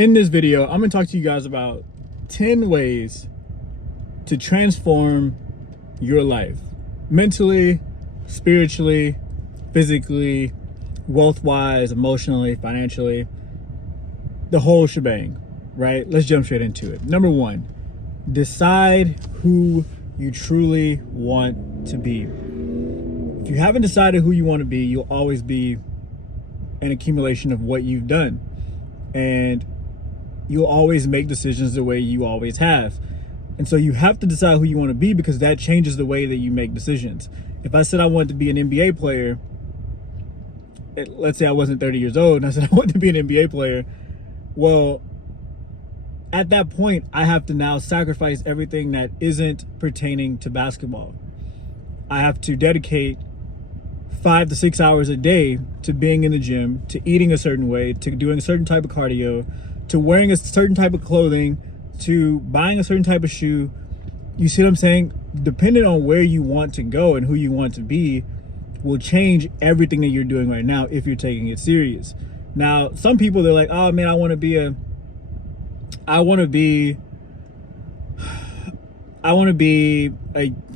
In this video, I'm going to talk to you guys about 10 ways to transform your life mentally, spiritually, physically, wealth-wise, emotionally, financially, the whole shebang, right? Let's jump straight into it. Number one, decide who you truly want to be. If you haven't decided who you want to be, you'll always be an accumulation of what you've done. And you'll always make decisions the way you always have. And so you have to decide who you want to be, because that changes the way that you make decisions. If I said I wanted to be an NBA player, let's say I wasn't 30 years old and I said I wanted to be an NBA player, well, at that point, I have to now sacrifice everything that isn't pertaining to basketball. I have to dedicate 5 to 6 hours a day to being in the gym, to eating a certain way, to doing a certain type of cardio, to wearing a certain type of clothing, to buying a certain type of shoe. You see what I'm saying? Depending on where you want to go and who you want to be will change everything that you're doing right now if you're taking it serious. Now, some people, they're like, oh man, I want to be a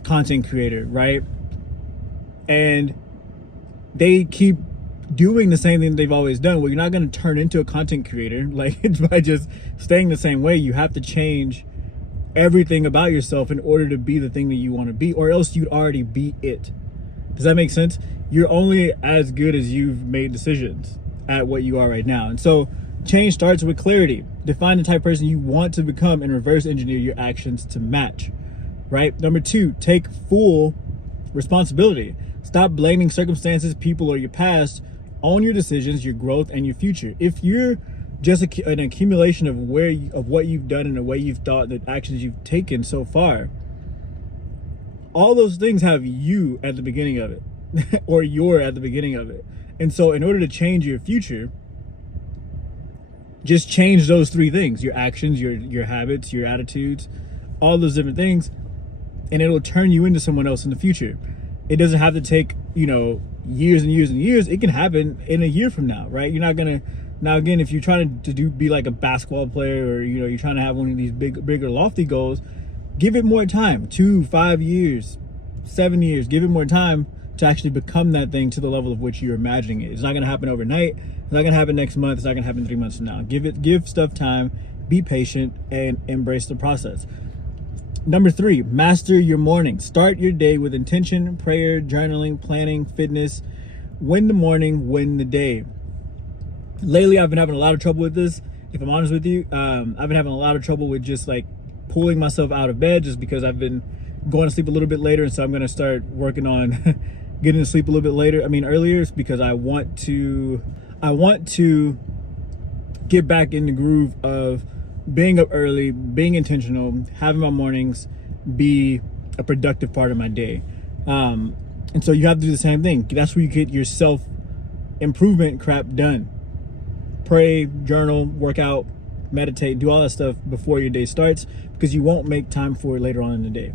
content creator, right? And they keep doing the same thing they've always done. Well, you're not going to turn into a content creator like by just staying the same way. You have to change everything about yourself in order to be the thing that you want to be, or else you'd already be it. Does that make sense? You're only as good as you've made decisions at what you are right now. And so change starts with clarity. Define the type of person you want to become and reverse engineer your actions to match, right? Number two, take full responsibility. Stop blaming circumstances, people, or your past. Own your decisions, your growth, and your future. If you're just an accumulation of what you've done and the way you've thought, the actions you've taken so far, all those things have you at the beginning of it, or you're at the beginning of it. And so in order to change your future, just change those three things: your actions, your habits, your attitudes, all those different things, and it'll turn you into someone else in the future. It doesn't have to take, years and years and years. It can happen in a year from now, right? You're not gonna. Now again, if you're trying to be like a basketball player, or you're trying to have one of these bigger lofty goals, give it more time. 2, 5 years, 7 years. Give it more time to actually become that thing to the level of which you're imagining it. It's not gonna happen overnight. It's not gonna happen next month. It's not gonna happen 3 months from now. Give stuff time. Be patient and embrace the process. Number 3, master your morning. Start your day with intention, prayer, journaling, planning, fitness. Win the morning, win the day. Lately, I've been having a lot of trouble with this. If I'm honest with you, I've been having a lot of trouble with just like pulling myself out of bed, just because I've been going to sleep a little bit later. And so I'm going to start working on getting to sleep a little bit earlier, because I want to get back in the groove of being up early, being intentional, having my mornings be a productive part of my day. And so you have to do the same thing. That's where you get your self-improvement crap done. Pray, journal, work out, meditate, do all that stuff before your day starts, because you won't make time for it later on in the day.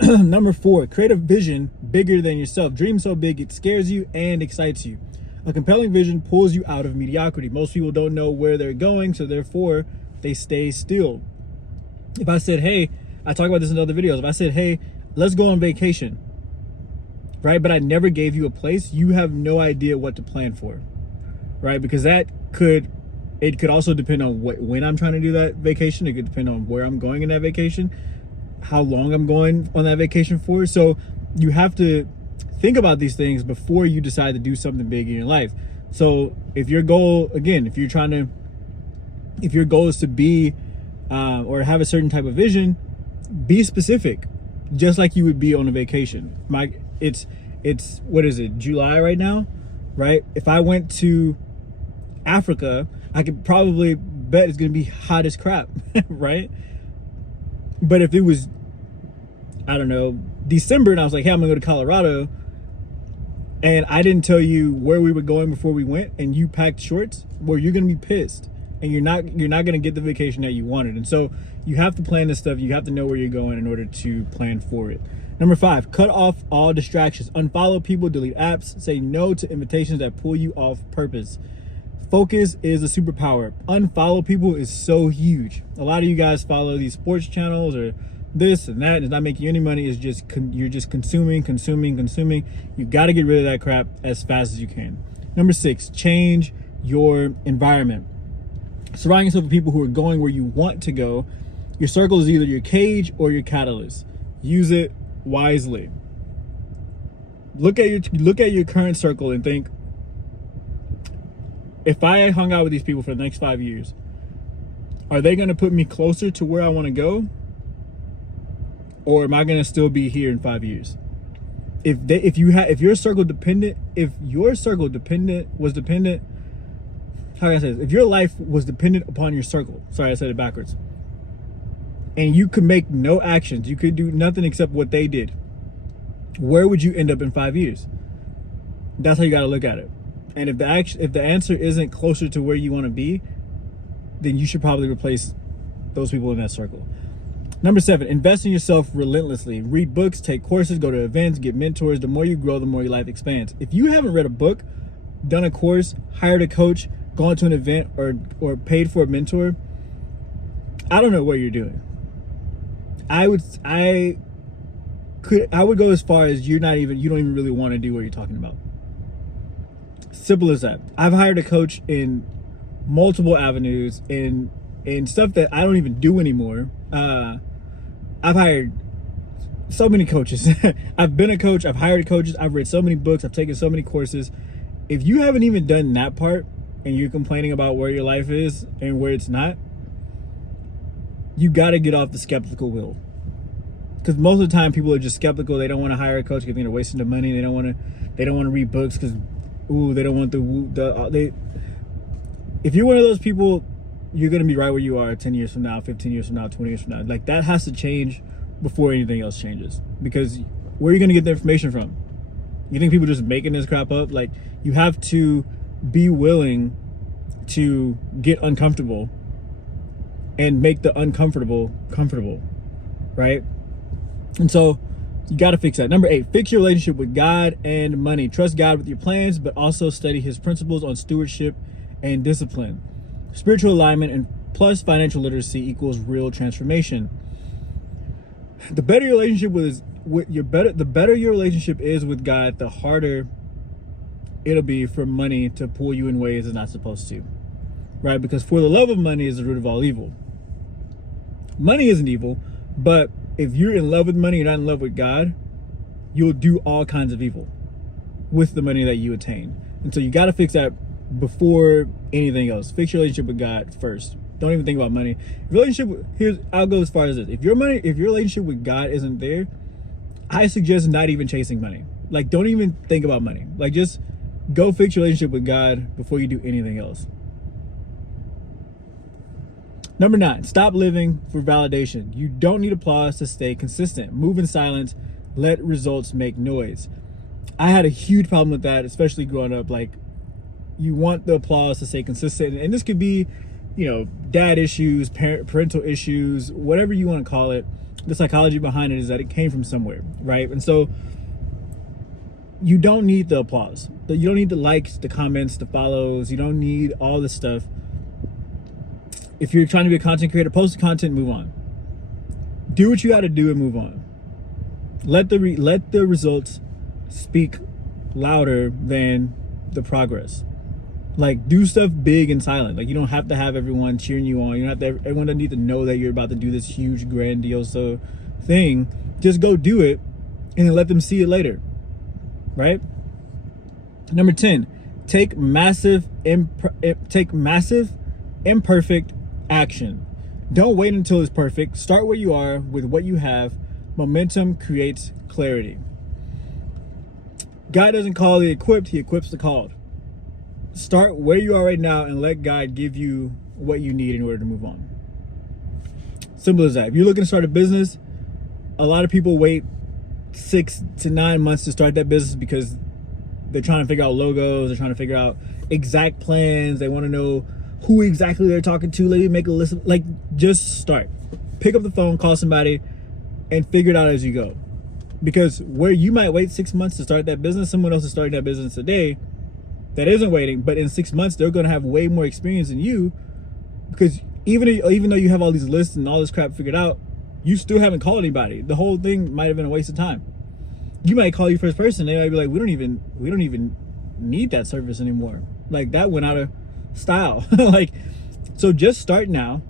Number 4, create a vision bigger than yourself. Dream so big it scares you and excites you. A compelling vision pulls you out of mediocrity. Most people don't know where they're going, so therefore they stay still. If I said, hey, I talk about this in other videos. If I said, hey, let's go on vacation, right? But I never gave you a place, you have no idea what to plan for, right? Because it could also depend on when I'm trying to do that vacation. It could depend on where I'm going in that vacation, how long I'm going on that vacation for. So you have to think about these things before you decide to do something big in your life. So if your goal, again, if your goal is to be or have a certain type of vision, be specific, just like you would be on a vacation. It's what is it, July right now, right? If I went to Africa, I could probably bet it's gonna be hot as crap, right? But if it was, I don't know, December, and I was like, hey, I'm gonna go to Colorado, and I didn't tell you where we were going before we went, and you packed shorts, well, you're gonna be pissed, and you're not gonna get the vacation that you wanted. And so you have to plan this stuff. You have to know where you're going in order to plan for it. Number 5, cut off all distractions. Unfollow people, delete apps, say no to invitations that pull you off purpose. Focus is a superpower. Unfollow people is so huge. A lot of you guys follow these sports channels or this and that. It's not making you any money. It's just you're just consuming. You got to get rid of that crap as fast as you can. Number 6, change your environment. Surround yourself with people who are going where you want to go. Your circle is either your cage or your catalyst. Use it wisely. Look at your current circle and think, if I hung out with these people for the next 5 years, are they going to put me closer to where I want to go? Or am I going to still be here in 5 years? If your circle was dependent, how can I say this? If your life was dependent upon your circle, sorry, I said it backwards, and you could make no actions, you could do nothing except what they did, where would you end up in 5 years? That's how you got to look at it. And if the answer isn't closer to where you want to be, then you should probably replace those people in that circle. Number 7, invest in yourself relentlessly. Read books, take courses, go to events, get mentors. The more you grow, the more your life expands. If you haven't read a book, done a course, hired a coach, gone to an event, or paid for a mentor, I don't know what you're doing. I would go as far as you don't even really want to do what you're talking about. Simple as that. I've hired a coach in multiple avenues in stuff that I don't even do anymore. I've hired so many coaches. I've been a coach. I've hired coaches. I've read so many books. I've taken so many courses. If you haven't even done that part and you're complaining about where your life is and where it's not, you got to get off the skeptical wheel. Because most of the time people are just skeptical. They don't want to hire a coach because they're wasting their money. They don't want to read books because they don't want if you're one of those people, you're going to be right where you are 10 years from now, 15 years from now, 20 years from now. Like, that has to change before anything else changes. Because where are you going to get the information from? You think people just making this crap up? Like, you have to be willing to get uncomfortable and make the uncomfortable comfortable, right? And so you got to fix that. Number 8, fix your relationship with God and money. Trust God with your plans, but also study his principles on stewardship and discipline. Spiritual alignment and plus financial literacy equals real transformation. The better your relationship the better your relationship is with God, the harder it'll be for money to pull you in ways it's not supposed to, right? Because for the love of money is the root of all evil. Money isn't evil, but if you're in love with money, you're not in love with God, you'll do all kinds of evil with the money that you attain. And so you got to fix that before anything else. Fix your relationship with God first. Don't even think about money. I'll go as far as this. If your relationship with God isn't there, I suggest not even chasing money. Like, don't even think about money. Like, just go fix your relationship with God before you do anything else. Number 9, stop living for validation. You don't need applause to stay consistent. Move in silence. Let results make noise. I had a huge problem with that, especially growing up. Like, you want the applause to stay consistent. And this could be, dad issues, parental issues, whatever you want to call it. The psychology behind it is that it came from somewhere, right? And so you don't need the applause. You don't need the likes, the comments, the follows. You don't need all this stuff. If you're trying to be a content creator, post the content, move on. Do what you got to do and move on. Let the results speak louder than the progress. Like, do stuff big and silent. Like, you don't have to have everyone cheering you on. You don't have to. Everyone doesn't need to know that you're about to do this huge, grandiose thing. Just go do it, and then let them see it later. Right? Number 10, take massive, imperfect action. Don't wait until it's perfect. Start where you are with what you have. Momentum creates clarity. God doesn't call the equipped, he equips the called. Start where you are right now and let God give you what you need in order to move on. Simple as that. If you're looking to start a business, a lot of people wait 6 to 9 months to start that business because they're trying to figure out logos, they're trying to figure out exact plans, they want to know who exactly they're talking to. Let me make a list of, just start. Pick up the phone, call somebody, and figure it out as you go. Because where you might wait 6 months to start that business, someone else is starting that business today, that isn't waiting, but in 6 months they're going to have way more experience than you, because even though you have all these lists and all this crap figured out, you still haven't called anybody. The whole thing might have been a waste of time. You might call your first person, they might be like, we don't even need that service anymore. Like, that went out of style. Like, so just start now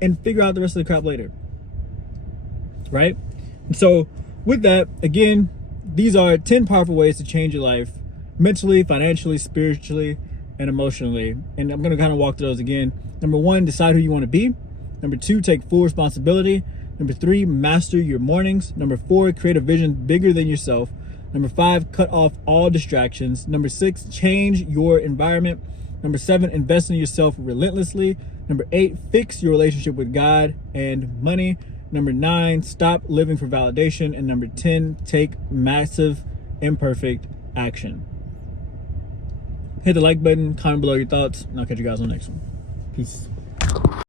and figure out the rest of the crap later, right? And so with that, again, these are 10 powerful ways to change your life mentally, financially, spiritually, and emotionally. And I'm going to kind of walk through those again. Number 1, decide who you want to be. Number 2, take full responsibility. Number 3, master your mornings. Number 4, create a vision bigger than yourself. Number 5, cut off all distractions. Number 6, change your environment. Number 7, invest in yourself relentlessly. Number 8, fix your relationship with God and money. Number 9, stop living for validation. And number 10, take massive, imperfect action. Hit the like button, comment below your thoughts, and I'll catch you guys on the next one. Peace.